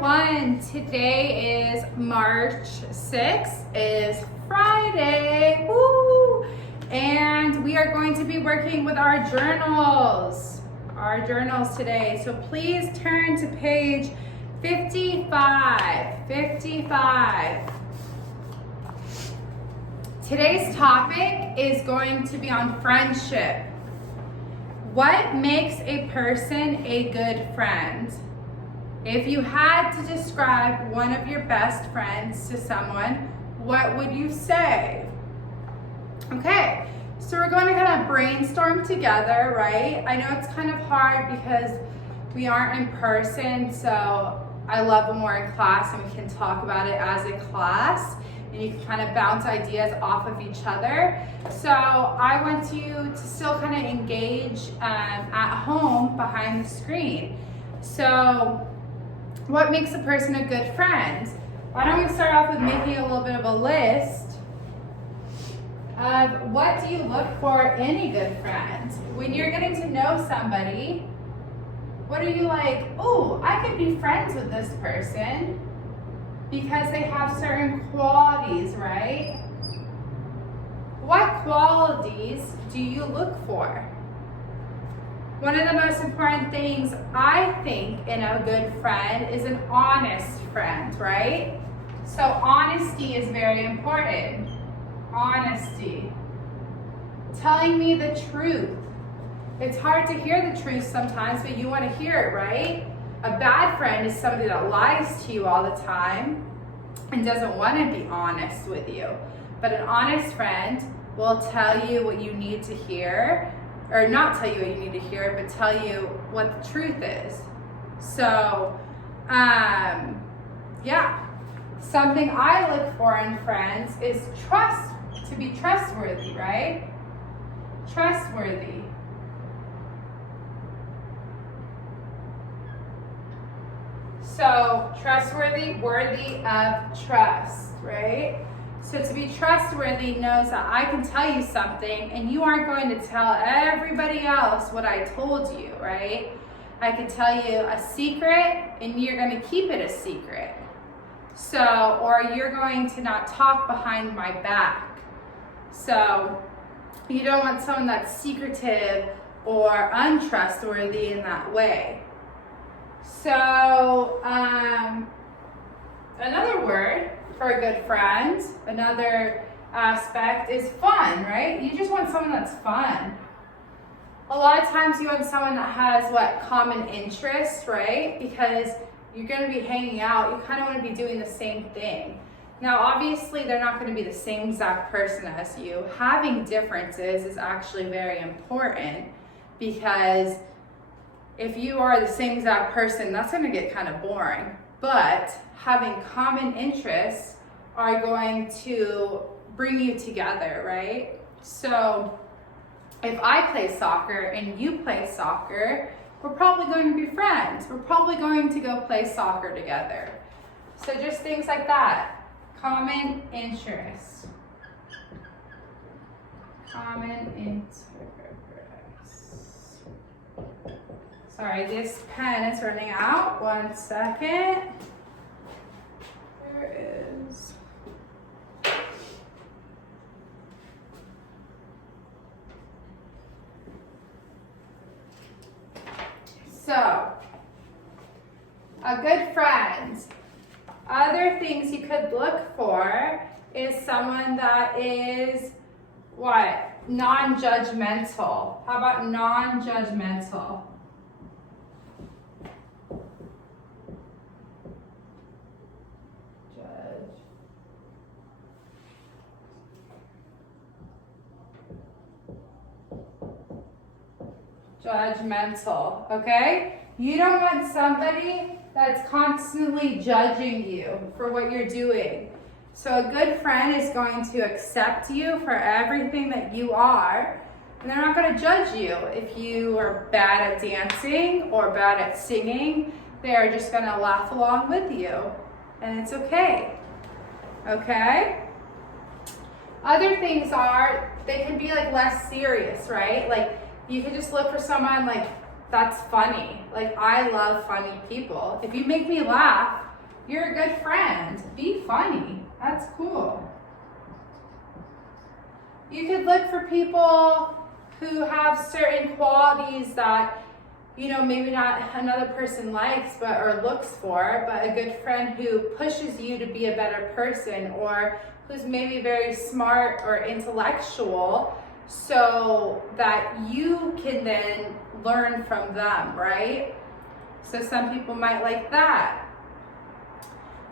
everyone. Today is March 6th, is Friday, woo! And we are going to be working with our journals today. So please turn to page 55. Today's topic is going to be on friendship. What makes a person a good friend? If you had to describe one of your best friends to someone, what would you say? Okay, so we're going to kind of brainstorm together, right? I know it's kind of hard because we aren't in person, so I love when we're in class and we can talk about it as a class and you can kind of bounce ideas off of each other. So I want you to still kind of engage at home behind the screen. So what makes a person a good friend? Why don't we start off with making a little bit of a list of what do you look for in a good friend? When you're getting to know somebody, what are you like, oh, I could be friends with this person because they have certain qualities, right? What qualities do you look for? One of the most important things I think in a good friend is an honest friend, right? So honesty is very important. Honesty. Telling me the truth. It's hard to hear the truth sometimes, but you want to hear it, right? A bad friend is somebody that lies to you all the time and doesn't want to be honest with you. But an honest friend will tell you what you need to hear, or not tell you what you need to hear, but tell you what the truth is. So, yeah. Something I look for in friends is trust, to be trustworthy, right? Trustworthy. So, trustworthy, worthy of trust, right? So to be trustworthy knows that I can tell you something and you aren't going to tell everybody else what I told you, right? I can tell you a secret and you're going to keep it a secret. So, or you're going to not talk behind my back. So, you don't want someone that's secretive or untrustworthy in that way. So, another word for a good friend, another aspect is fun, right? You just want someone that's fun. A lot of times you want someone that has common interests, right? Because you're going to be hanging out, you kind of want to be doing the same thing. Now, obviously, they're not going to be the same exact person as you. Having differences is actually very important because if you are the same exact person, that's going to get kind of boring. But having common interests are going to bring you together, right? So if I play soccer and you play soccer, we're probably going to be friends. We're probably going to go play soccer together. So just things like that. Common interests. Common interests. Sorry, this pen is running out. 1 second. There is. So, a good friend. Other things you could look for is someone that is what? Non-judgmental. How about non-judgmental? Judgmental, okay? You don't want somebody that's constantly judging you for what you're doing. So a good friend is going to accept you for everything that you are, and they're not going to judge you. If you are bad at dancing or bad at singing, they are just going to laugh along with you, and it's okay. Okay? Other things are, they can be less serious, right? You can just look for someone that's funny. I love funny people. If you make me laugh, You're a good friend. Be funny. That's cool. You could look for people who have certain qualities that, you know, maybe not another person likes or looks for, but a good friend who pushes you to be a better person, or who's maybe very smart or intellectual, so that you can then learn from them, right? So some people might like that.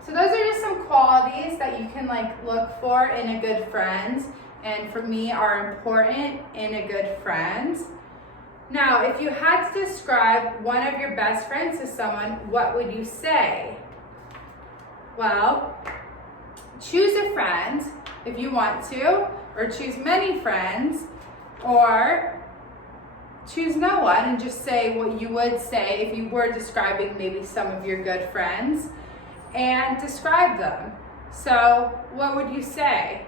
So those are just some qualities that you can like look for in a good friend, and for me are important in a good friend. Now, if you had to describe one of your best friends to someone, what would you say? Well, choose a friend if you want to, or choose many friends, or choose no one and just say what you would say if you were describing maybe some of your good friends, and describe them. So what would you say?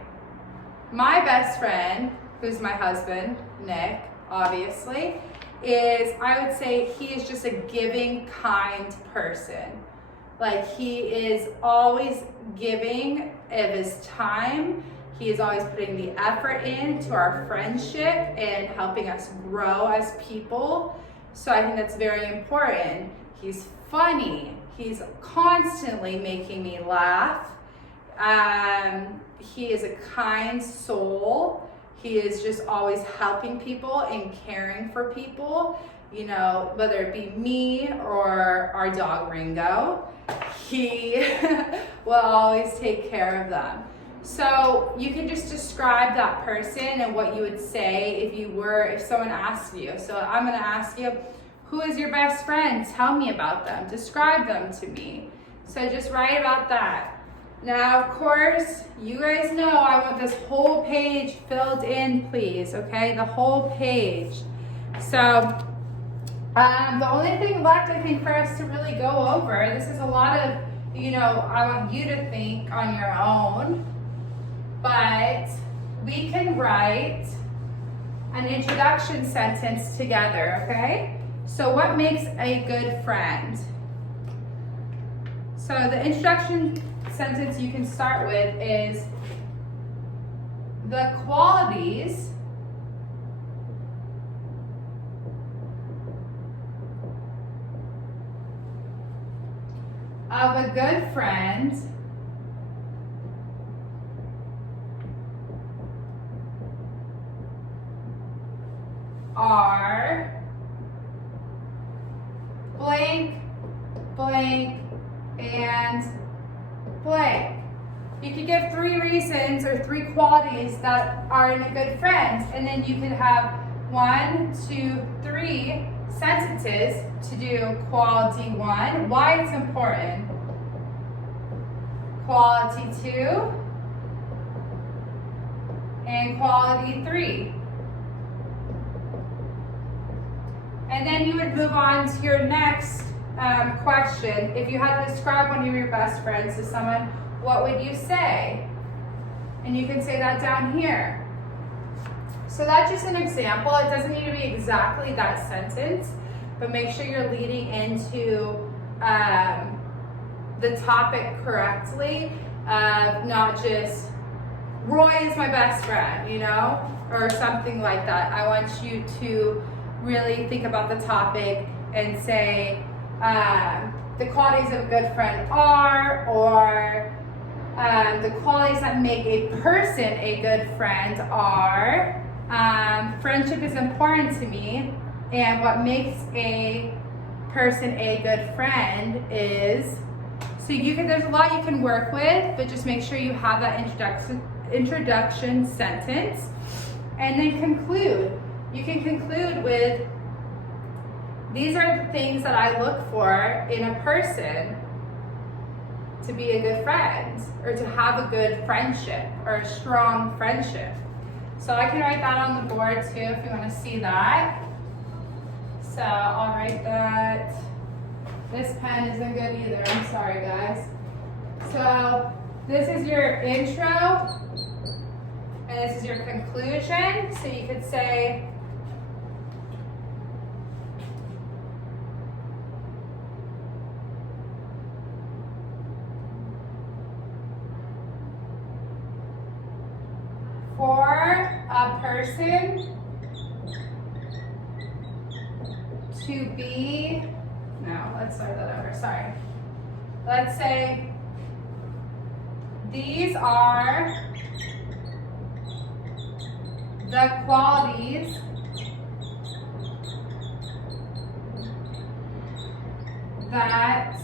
My best friend, who's my husband, Nick, obviously, I would say he is just a giving, kind person. Like, he is always giving of his time. He is always putting the effort into our friendship and helping us grow as people. So I think that's very important. He's funny. He's constantly making me laugh. He is a kind soul. He is just always helping people and caring for people, you know, whether it be me or our dog Ringo. He will always take care of them. So you can just describe that person and what you would say if someone asked you. So I'm going to ask you, who is your best friend? Tell me about them. Describe them to me. So just write about that. Now, of course, you guys know I want this whole page filled in, please, okay? The whole page. So the only thing left, I think, for us to really go over, this is a lot of, you know, I want you to think on your own, but we can write an introduction sentence together, okay? So what makes a good friend? So the introduction sentence you can start with is the qualities of a good friend are blank, blank, and blank. You could give 3 reasons or 3 qualities that are in a good friend, and then you could have 1, 2, 3 sentences to do quality 1, why it's important, quality 2, and quality 3. And then you would move on to your next question. If you had to describe one of your best friends to someone, what would you say? And you can say that down here. So that's just an example. It doesn't need to be exactly that sentence, but make sure you're leading into the topic correctly, not just, Roy is my best friend, you know, or something like that. I want you to really think about the topic and say the qualities of a good friend are, or the qualities that make a person a good friend are, friendship is important to me, and what makes a person a good friend is, so there's a lot you can work with, but just make sure you have that introduction sentence, and then conclude. You can conclude with, these are the things that I look for in a person to be a good friend, or to have a good friendship, or a strong friendship. So I can write that on the board too if you want to see that. So I'll write that. This pen isn't good either, I'm sorry guys. So this is your intro, and this is your conclusion. So you could say, for a person to be, no, let's start that over, sorry. Let's say these are the qualities that I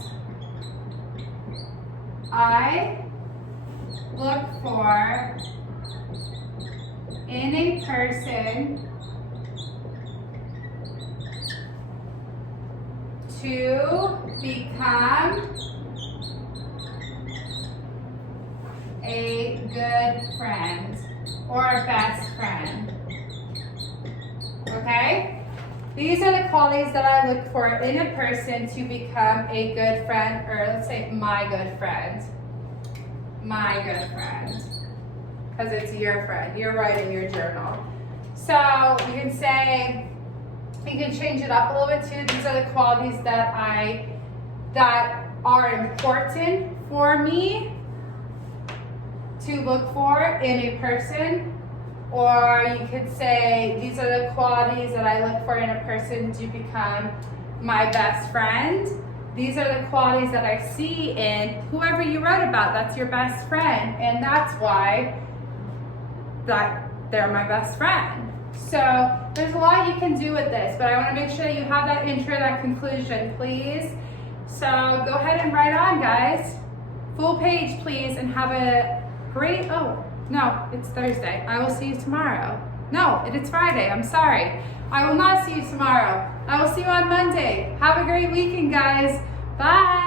look for in a person to become a good friend or a best friend. Okay? These are the qualities that I look for in a person to become a good friend, or let's say my good friend. My good friend. Because it's your friend. You're writing your journal. So you can say, you can change it up a little bit too. These are the qualities that are important for me to look for in a person. Or you could say, these are the qualities that I look for in a person to become my best friend. These are the qualities that I see in whoever you wrote about. That's your best friend. And that's why they're my best friend. So there's a lot you can do with this, but I want to make sure that you have that intro, that conclusion, please. So go ahead and write on, guys. Full page, please, and have a great, no, it's Thursday. I will see you tomorrow. No, it's Friday. I'm sorry. I will not see you tomorrow. I will see you on Monday. Have a great weekend, guys. Bye.